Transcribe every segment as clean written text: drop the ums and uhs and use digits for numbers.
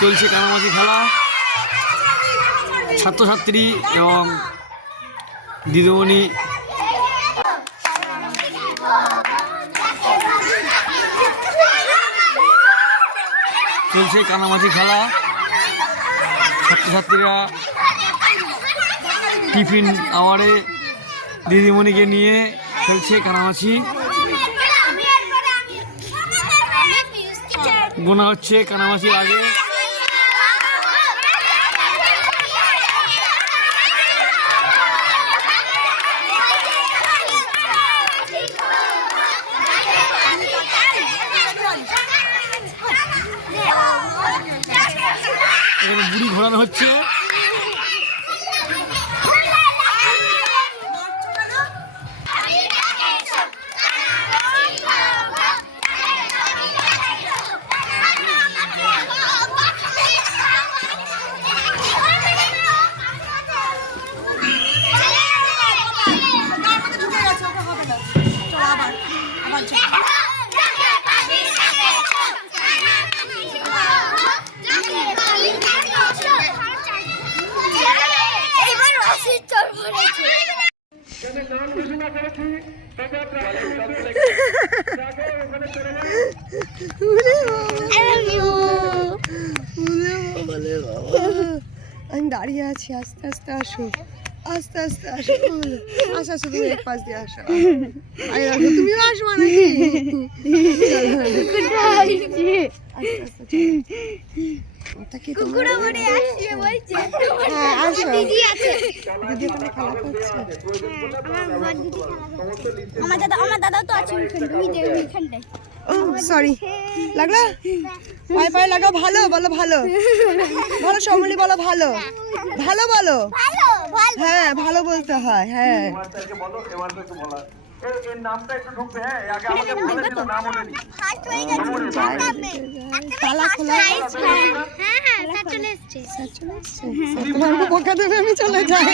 চলছে কানামাছি খেলা। ছাত্রছাত্রী এবং দিদিমণি চলছে কানামাছি খেলা। ছাত্রছাত্রীরা টিফিন আওয়ারে দিদিমণিকে নিয়ে খেলছে কানামাছি। গোনা হচ্ছে কানামাছির আগে। এখানে বুড়ি ঘোরানো হচ্ছে। আমি দাঁড়িয়ে আছি, আস্তে আস্তে আসো, আস্তে আস্তে আসো, আসো আসো, তুমি এক পাশ দিয়ে আসো, তুমিও আসবো নাকি? আমার দাদা তো আছে ওইখানটায়। ও সরি, লাগলা? পায়ে পায়ে লাগাও। ভালো বলো, ভালো ভালো সমলি বলো, ভালো ভালো বলো। হ্যাঁ ভালো বলতে হয়। হ্যাঁ তালা খোলা। বোকা দেবে, আমি চলে যাই।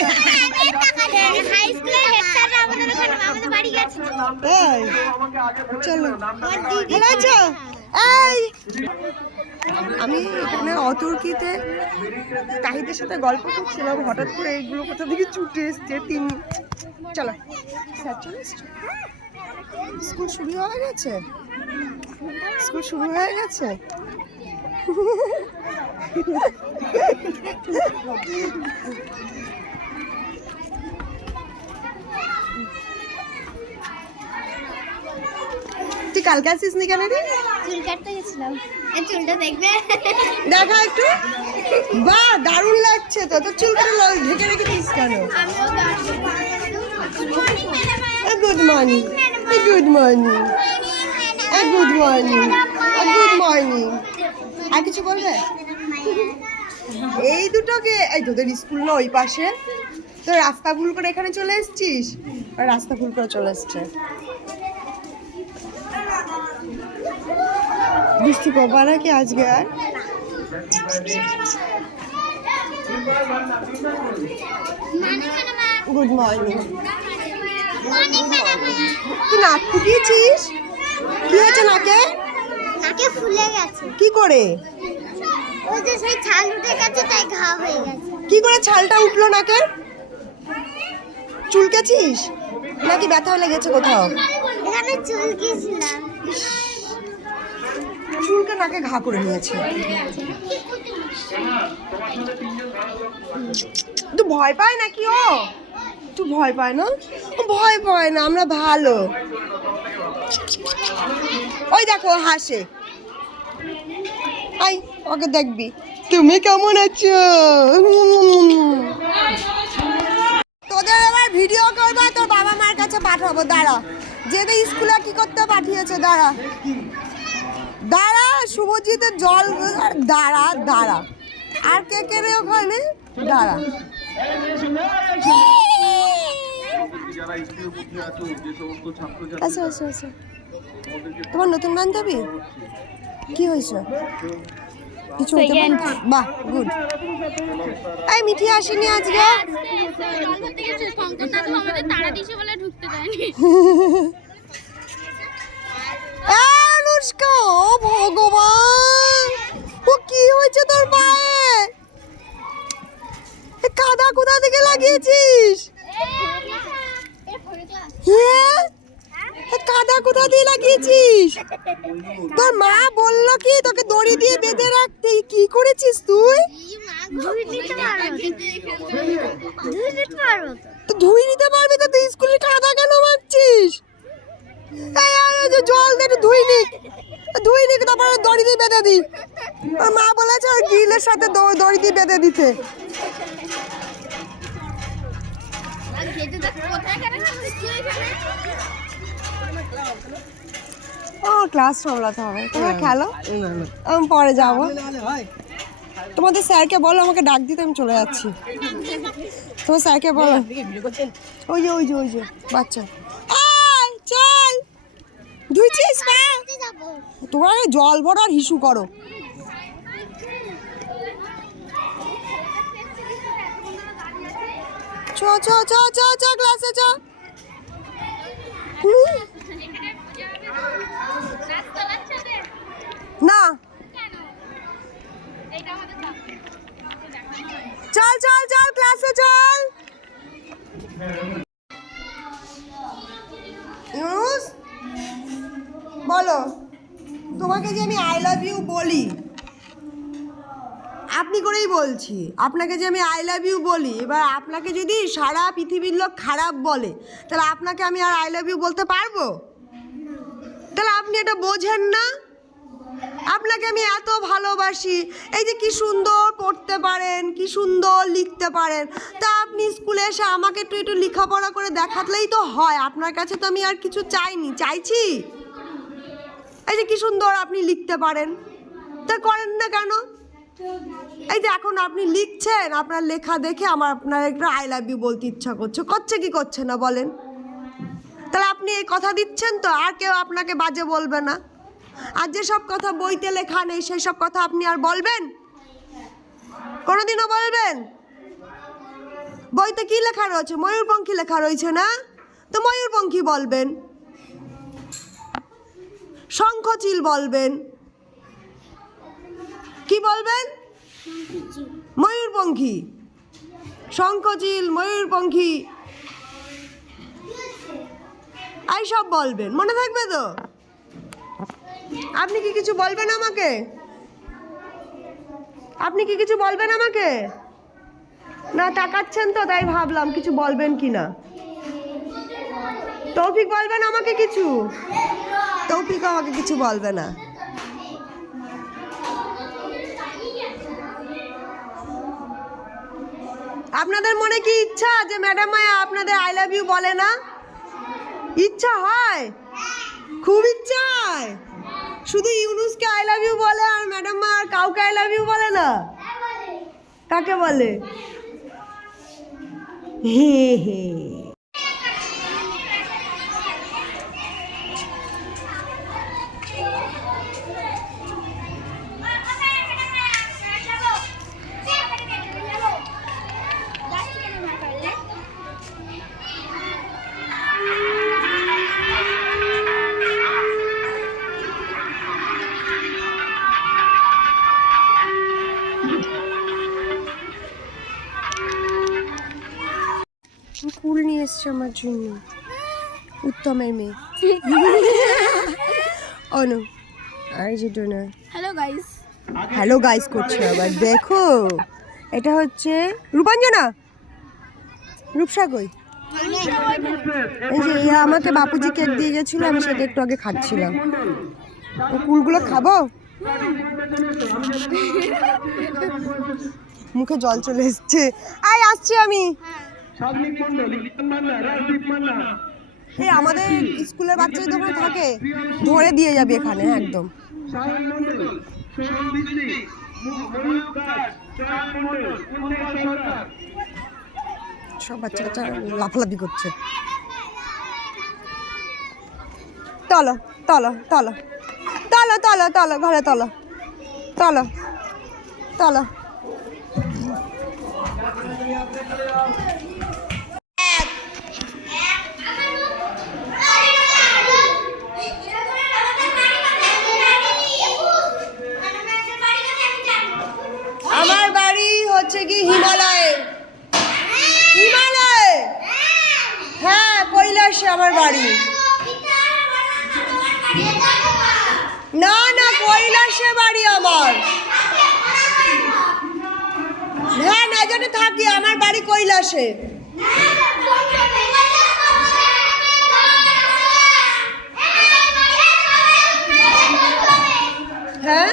চলো আমি এখানে অতর্কিতে কাহিদের সাথে গল্প করছিলাম, হঠাৎ করে এইগুলো কোথা থেকে ছুটে এসছে। চলো স্কুল শুরু হয়ে গেছে, স্কুল শুরু হয়ে গেছে। তুই কালকে আসিস নি কেন রে? চুল কাটতে গেছিলাম, চুলটা দেখবে? দেখা একটু। বাহ দারুণ লাগছে তো। তোর চুল কেন ঢেকে রেখেছিস কেন? Good morning, good morning, good morning, good morning. আর কিছু বলবে? এই দুটোকে, এই তোদের স্কুল না ওই পাশে, তো রাস্তা ভুল করে এখানে চলে এসছিস, আর রাস্তা ভুল করে চলে এসছে। বৃষ্টি পাবা নাকি আজকে? আর গুড মর্নিং। তুই নাক ফুটিয়েছিস? কি হয়েছে নাকে? নাকে ফুলে গেছে। কি করে? ওই যে সেই ছাল উঠে গেছে, তাই ঘা হয়ে গেছে। কি করে ছালটা উঠলো নাকে? চুলকেছিস নাকি ব্যথা লেগেছে কোথাও? এখানে চুলকেছিলাম। চুলকে নাকে ঘা করে নিয়েছে। তো ভয় পায় নাকি ও? একটু ভয় পায় না? ও ভয় পায় না, আমরা ভালো। ওই দেখো হাসে। আই ওকে দেখবি। তুমি কেমন আছো? তোদের এবার ভিডিও করবো, তোর বাবা মার কাছে পাঠাবো। দাঁড়া, যেটা স্কুলে কি করতে পাঠিয়েছে, দাঁড়া দাঁড়া। শুভজিতের জল, দাঁড়া দাঁড়া। আর কে কে রে ওখানে? দাঁড়া। আচ্ছা আচ্ছা আচ্ছা, তোমার নতুন বান্ধবী কি হয়েছে? কিছু বাহ গুড। এই মিঠি আসেনি আজকে? অনুষ্কা, ভগবান ও কি হয়েছে তোর পায়ে? এ কাদা কোথা থেকে লাগিয়েছিস? হ্যাঁ, এ কাদা কোথা দিয়ে লাগিয়েছিস? তোর মা বললো কি তোকে দড়ি দিয়ে বেঁধে রাখতে, কি করেছিস তুই? তো ধুই নিতে পারবি তো, তুই স্কুলে কাদা কেন মাখছিস? জল দিয়ে একটু ধুই নি, তারপরে দড়ি দিয়ে বেঁধে দি। আর মা বলেছে ওর গ্রিলের সাথে দড়ি দিয়ে বেঁধে দিতে। ও ক্লাস সামলাতে হবে, তোমরা খেলো, আমি পরে যাবো। তোমাদের স্যারকে বলো আমাকে ডাক দিতে, আমি চলে যাচ্ছি। তোমার স্যারকে বলো। ওই যে বাচ্চা, আয় চল। ধুইছিস না? তোমরা জল ভরো আর হিসু করো। চ ক্লাসে চ। না চল ক্লাসে চল। ইউনুস বলো, তোমাকে যে আমি আই লাভ ইউ বলি, আপনি করেই বলছি, আপনাকে যে আমি আই লাভ ইউ বলি, এবার আপনাকে যদি সারা পৃথিবীর লোক খারাপ বলে, তাহলে আপনাকে আমি আর আই লাভ ইউ বলতে পারবো? তাহলে আপনি এটা বোঝেন না? আপনাকে আমি এত ভালোবাসি, এই যে কি সুন্দর পড়তে পারেন, কি সুন্দর লিখতে পারেন, তা আপনি স্কুলে এসে আমাকে একটু লেখাপড়া করে দেখাতলেই তো হয়। আপনার কাছে তো আমি আর কিছু চাইছি? এই যে কি সুন্দর আপনি লিখতে পারেন, তা করেন না কেন? এই যে এখন আপনি লিখছেন, আপনার লেখা দেখে আমার আপনার একটু আই লাভ ইউ বলতে ইচ্ছা করছে কি করছে না বলেন? তাহলে আপনি এই কথা দিচ্ছেন তো আর কেউ আপনাকে বাজে বলবে না। আর যেসব কথা বইতে লেখা নেই সেই সব কথা আপনি আর বলবেন? কোনোদিনও বলবেন? বইতে কি লেখা রয়েছে? ময়ূরপঙ্খী লেখা রয়েছে না? তো ময়ূরপঙ্খী বলবেন, শঙ্খচিল বলবেন, কি বলবেন? ময়ূরপঙ্খী, শঙ্খচিল, ময়ূরপঙ্খী এইসব বলবেন, মনে থাকবে তো? আপনি কি কিছু বলবেন আমাকে? আপনি কি কিছু বলবেন আমাকে? না তাকাচ্ছেন তো, তাই ভাবলাম কিছু বলবেন কি না। তৌফিক বলবেন আমাকে কিছু? তৌফিক আমাকে কিছু বলবে না। আপনাদের মনে কি ইচ্ছা যে ম্যাডাম মায়া আপনাদের আই লাভ ইউ বলে না? ইচ্ছা হয়, খুব ইচ্ছা হয়। শুধু ইউনুসকে আই লাভ ইউ বলে আর ম্যাডাম মা আর কাউকে আই লাভ ইউ বলে না? কাকে বলে? হে ফুল নিয়ে এসছে আমার জন্য, উত্তমের মেয়ে। অনু আর যে ডোনার হ্যালো গাইস করছে আবার। দেখো এটা হচ্ছে রূপাঞ্জনা, রূপসা কই? এই যে ইয়া আমাকে বাপুজি কেক দিয়ে গেছিল, আমি সেটা একটু আগে খাচ্ছিলাম। তো কুলগুলো খাবো, মুখে জল চলে এসছে। আয় আসছি আমি। এই আমাদের স্কুলের বাচ্চারা যখন থাকে ধরে দিয়ে যাবে এখানে একদম। সব বাচ্চা কাচ্চা লাফালাফি করছে। তলো তলো তলো তলো তলো তলো ঘরে তলো তলো তলো। আমার বাড়ি। না না, কৈলাসে বাড়ি আমার। হ্যাঁ, নাজানে থাকি, আমার বাড়ি কৈলাসে। হ্যাঁ,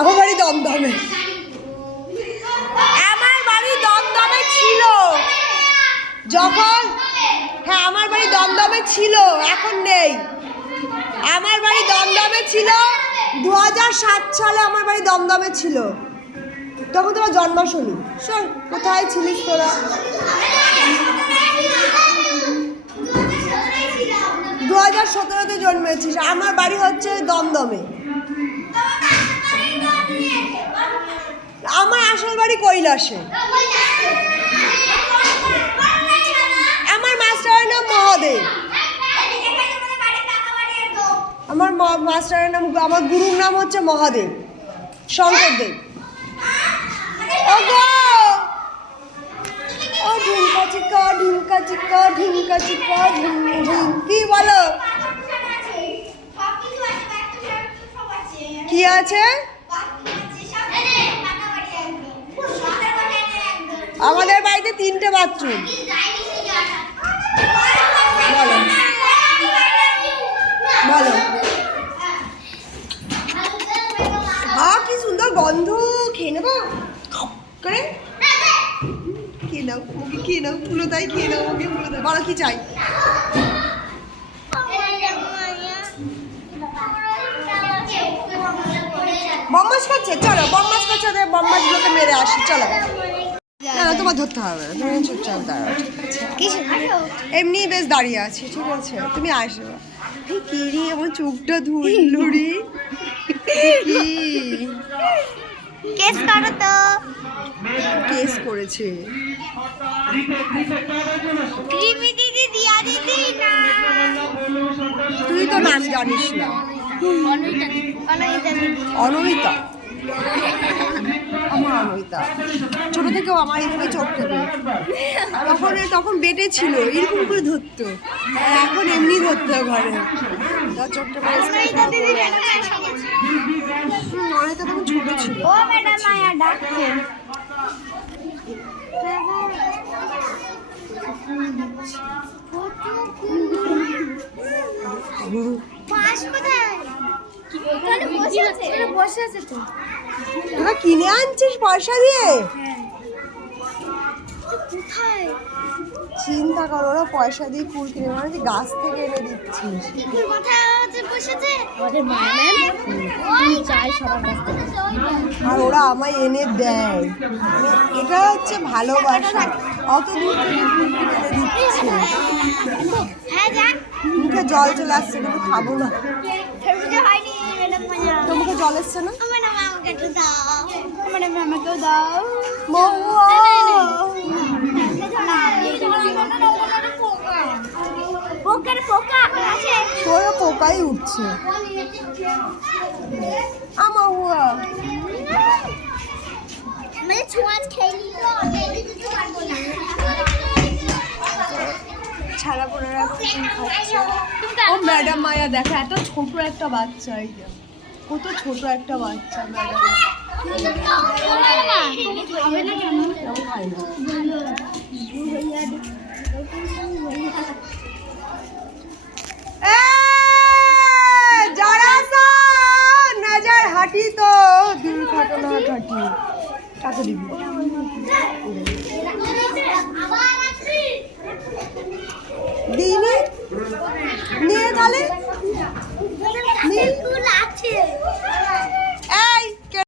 আমার বাড়ি দমদমে। আমার বাড়ি দমদমে ছিল যখন, হ্যাঁ আমার বাড়ি দমদমে ছিল, এখন নেই। আমার বাড়ি দমদমে ছিল 2007 সালে, আমার বাড়ি দমদমে ছিল। তখন তোমার জন্মাসনি। শোন, কোথায় ছিলিস তোরা? 2017-তে জন্মেছিস। আমার বাড়ি হচ্ছে দমদমে। আমার আসল বাড়ি কৈলাসে। আমার মাস্টারের নাম মহাদেব। আমার মাস্টারের নাম, আমার গুরুর নাম হচ্ছে মহাদেব, শঙ্করদেব। ও ঢুমকা চিকা ঢুমকা চিকা ঢুমকা চিকা ঝুম ঝুম। কি বলো? কি আছে? আমাদের বাড়িতে 3টে বাথরুম। বলো বলো। কি সুন্দর গন্ধ। খেয়ে নেবো করে? খেয়ে নাও, মুখে খেয়ে নাও, পুরো তাই খেয়ে নাও, মুখে পুরো তাই। বলো কি চাই? বম্বাস খাচ্ছে, চলো বম্বাস করছে, বম্বাসগুলোকে মেরে আসি, চলো। না না, তোমার ধরতে হবে না, তুমি চুপচাপ দাঁড়াও, ঠিক আছে? এমনি বেশ দাঁড়িয়ে আছি, ঠিক আছে? তুমি আসো। কি রে, আমার চোখটা ধরলো রে। কেস করো তো। কেস করেছে। রিমি দিদি, দিয়া দিদি না। তুই তো নাম জানিস না। অনমিতা। আমার অনমিতা ছোট থেকেও আমার এইভাবে চোখ টেপে। তখন বেটে ছিল, এরকম করে ধরতো। এখন এমনি ধরতো ঘরে। চোখটা অনমিতা তখন ছোট ছিল। ও ম্যাডাম মায়া ডাকছে। মাস কোথায়? ওখানে বসে আছে তো। তোরা কিনে আনছিস পয়সা দিয়ে? কোথায়? চিন্তা কর, ওরা পয়সা দিয়ে ফুল কিনে মানে গাছ থেকে এনে দিচ্ছিস। কুকুর মাথায় বসেছে। আমাদের মায়ের ওই চাই সবার কাছ থেকে। আর ওরা আমায় এনে দেয়। এটা হচ্ছে ভালোবাসা। অত দূর থেকে ফুল কিনে এনে দিচ্ছে। হ্যাঁ যান। মুখে জল চলে আসছে, কিন্তু খাবো না। ফেরুজা হয়নি ম্যাডাম মায়া। তো মুখে জল এসছে না? ম্যাডাম আমাকে একটু দাও। ম্যাডাম আমাকেও দাও। মহুয়া। পোকা এখন আছে। তোর পোকাই উঠছে। মহুয়া মানে ছোঁয়াচ খেয়ে নিল, কিছু পারবো না। ছাড়া পড়ে রাখছে। ও ম্যাডাম মায়া, দেখো এত ছোট একটা বাচ্চা। এইটা কত ছোট একটা বাচ্চা। ম্যাডাম খাই না। নজর হাঁটি তো দুর্ঘটনা ঘটি। কাকে দিবি? দিনি